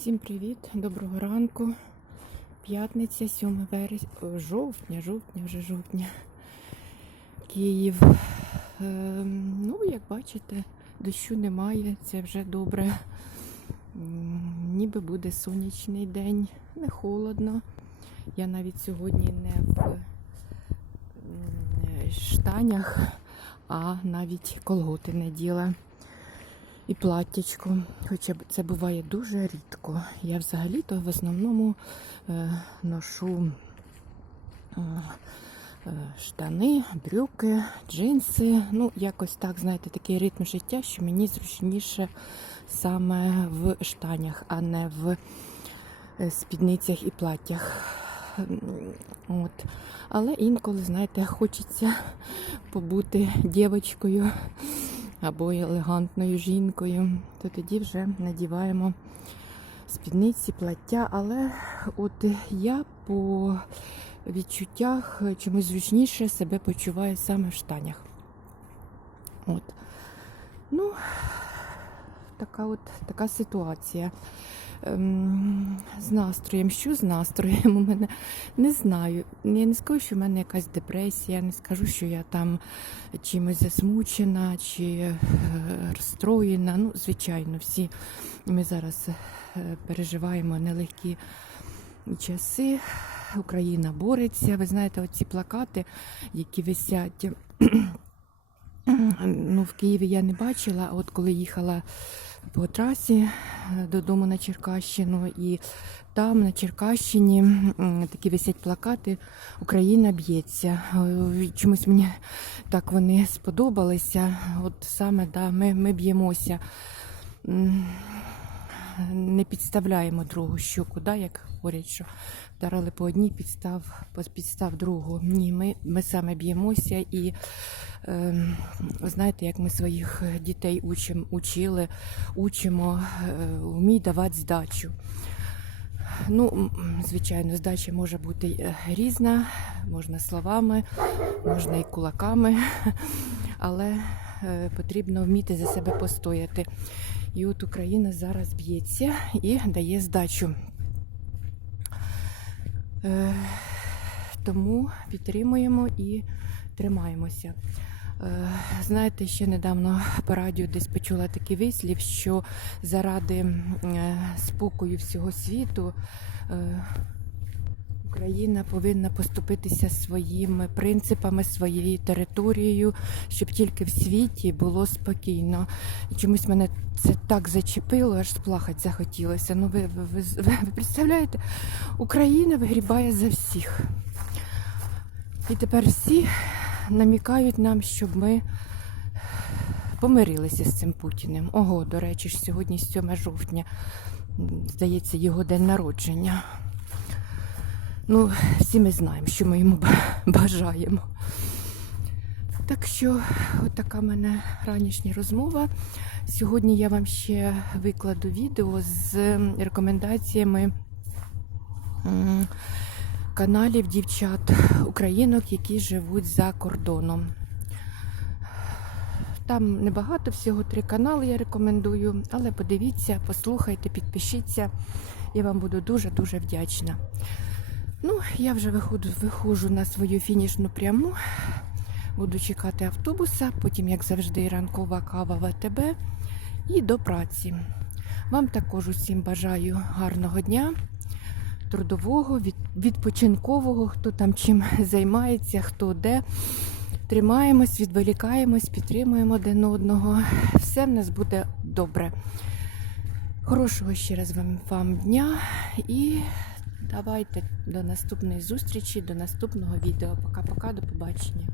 Всім привіт, доброго ранку. П'ятниця, 7 вересня, жовтня, жовтня, вже жовтня. Київ. Ем, ну, як бачите, дощу немає, це вже добре. Ніби буде сонячний день, не холодно. Я навіть сьогодні не в штанях, а навіть колготи не діла і платтячко. Хоча це буває дуже рідко. Я взагалі-то в основному е, ношу е, штани, брюки, джинси. Ну, якось так, знаєте, такий ритм життя, що мені зручніше саме в штанях, а не в е, спідницях і платтях. От. Але інколи, знаєте, хочеться побути дівчинкою або елегантною жінкою, то тоді вже надіваємо спідниці, плаття. Але от я по відчуттях чомусь зручніше себе почуваю саме в штанях. От. Ну, така от така ситуація. Ем, з настроєм. Що з настроєм у мене? Не знаю. Я не скажу, що в мене якась депресія, не скажу, що я там чимось засмучена чи е, розстроєна. Ну, звичайно, всі ми зараз е, переживаємо нелегкі часи. Україна бореться. Ви знаєте, оці плакати, які висять. Ну, в Києві я не бачила, а от коли їхала по трасі е, додому на Черкащину, і там на Черкащині такі висять плакати Україна б'ється. Е, Чомусь мені так вони сподобалися. От саме да, ми, ми б'ємося. Не підставляємо другу щоку, да, як говорять, що вдарили по одній підстав, по підстав другу. Ні, ми, ми саме б'ємося і е, знаєте, як ми своїх дітей учим, учили, учимо, е, вмій давати здачу. Ну, звичайно, здача може бути е, різна, можна словами, можна і кулаками, але е, потрібно вміти за себе постояти. І от Україна зараз б'ється і дає здачу. Е, Тому підтримуємо і тримаємося. Е, Знаєте, ще недавно по радіо десь почула такий вислів, що заради е, спокою всього світу е, Україна повинна поступитися своїми принципами, своєю територією, щоб тільки в світі було спокійно. І чомусь мене це так зачепило, аж сплахать захотілося. Ну ви, ви, ви, ви представляєте, Україна вигрібає за всіх. І тепер всі намікають нам, щоб ми помирилися з цим Путіним. Ого, до речі, ж сьогодні 7 жовтня, здається, його день народження. Ну, всі ми знаємо, що ми йому бажаємо. Так що, от така мене ранішня розмова. Сьогодні я вам ще викладу відео з рекомендаціями каналів дівчат українок, які живуть за кордоном. Там небагато, всього три канали я рекомендую, але подивіться, послухайте, підпишіться. Я вам буду дуже-дуже вдячна. Ну, я вже виходжу, виходжу на свою фінішну пряму. Буду чекати автобуса, потім, як завжди, ранкова кава в АТБ і до праці. Вам також усім бажаю гарного дня, трудового, відпочинкового, хто там чим займається, хто де. Тримаємось, відволікаємось, підтримуємо один одного. Все в нас буде добре. Хорошого ще раз вам, вам дня і давайте до наступної зустрічі, до наступного відео. Пока-пока, до побачення.